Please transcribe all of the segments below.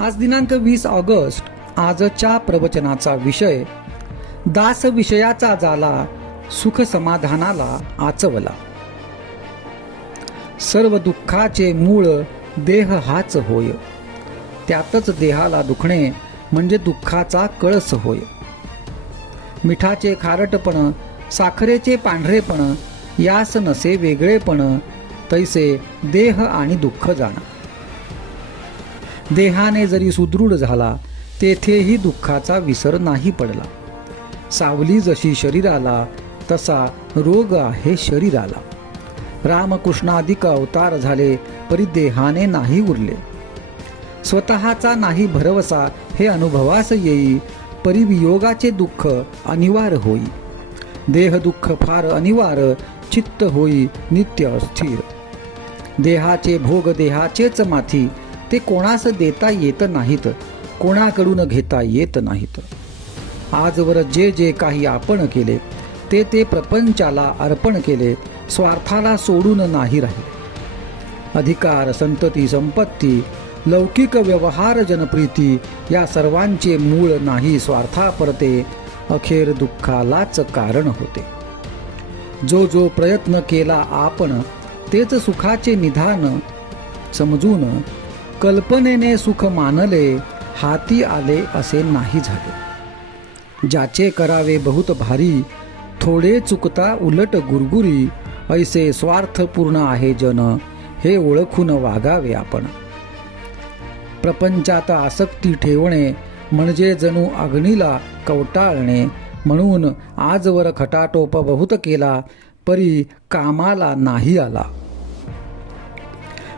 आज दिनांक 20 ऑगस्ट आजच्या प्रवचनाचा विषय दास विषयाचा झाला सुख समाधानाला आचवला। सर्व दुःखाचे मूळ देह हाच होय, त्यातच देहाला दुखणे म्हणजे दुःखाचा कळस होय। मिठाचे खारटपण साखरेचे पांढरेपण यास नसे वेगळेपण, तैसे देह आणि दुःख जाणा। देहाने जरी सुदृढ झाला तेथेही दुःखाचा विसर नाही पडला। सावली जशी शरीराला तसा रोग आहे शरीराला। रामकृष्णाधिक अवतार झाले परी देहाने नाही उरले। स्वतःचा नाही भरवसा हे अनुभवास येई, परी वियोगाचे दुःख अनिवार्य होई। देह दुःख फार अनिवार्य, चित्त होई नित्य अस्थिर। देहाचे भोग देहाचेच माथी, ते कोणास देता येत नाहीत, कोणाकडून घेता येत नाहीत। आजवर जे जे काही आपण केले ते ते प्रपंचाला अर्पण केले, स्वार्थाला सोडून नाही राहिले। अधिकार, संतती, संपत्ती, लौकिक व्यवहार, जनप्रीती या सर्वांचे मूळ नाही स्वार्थापरते, अखेर दुःखालाच कारण होते। जो जो प्रयत्न केला आपण तेच सुखाचे निधान समजून कल्पनेने सुख मानले, हाती आले असे नाही झाले। ज्याचे करावे बहुत भारी, थोडे चुकता उलट गुरगुरी, ऐसे स्वार्थपूर्ण आहे जन, हे ओळखून वागावे आपण। प्रपंचात आसक्ती ठेवणे म्हणजे जणू अग्नीला कवटाळणे, म्हणून आजवर खटाटोप बहुत केला परी कामाला नाही आला।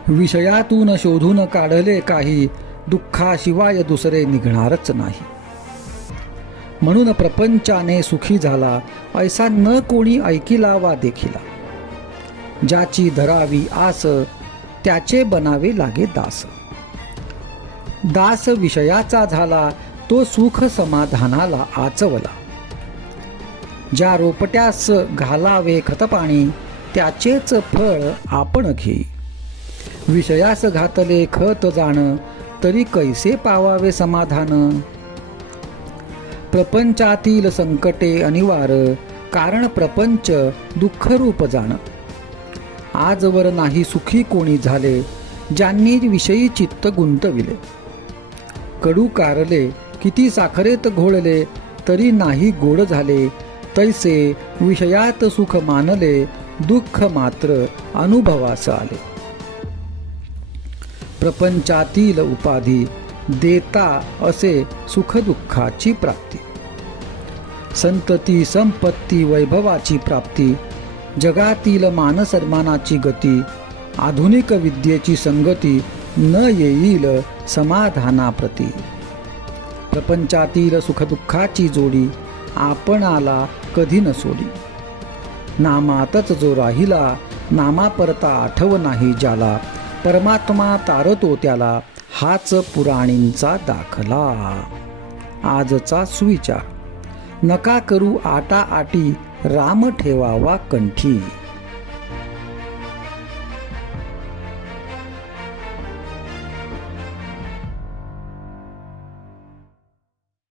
विषयातून शोधून काढले काही, दुःखाशिवाय दुसरे निघणारच नाही। म्हणून प्रपंचाने सुखी झाला ऐसा न कोणी ऐकिला वा देखिला। ज्याची धरावी आस त्याचे बनावे लागे दास। दास विषयाचा झाला तो सुख समाधानाला आचवला। ज्या रोपट्यास घालावे खतपाणी त्याचेच फळ आपण घेई। विषयास घातले खत जाण तरी कैसे पावावे समाधान। प्रपंचातील संकटे अनिवार्य, कारण प्रपंच दुःखरूप जाण। आजवर नाही सुखी कोणी झाले ज्यांनी विषयी चित्त गुंतविले। कडू कारले किती साखरेत घोळले तरी नाही गोड झाले, तैसे विषयात सुख मानले दुःख मात्र अनुभवास आले। प्रपंचातील उपाधी देता असे सुख दुःखाची प्राप्ती। संतती, संपत्ती, वैभवाची प्राप्ती, जगातील मानसन्मानाची गती, आधुनिक विद्येची संगती न येईल समाधानाप्रती। प्रपंचातील सुखदुःखाची जोडी आपणाला कधी न सोडी। नामातच जो राहिला नामापरता आठव नाही ज्याला, परमात्मा तारतो त्याला हाच पुराणींचा दाखला। आजचा सुविचार, नका करू आटाआटी राम ठेवावा कंठी।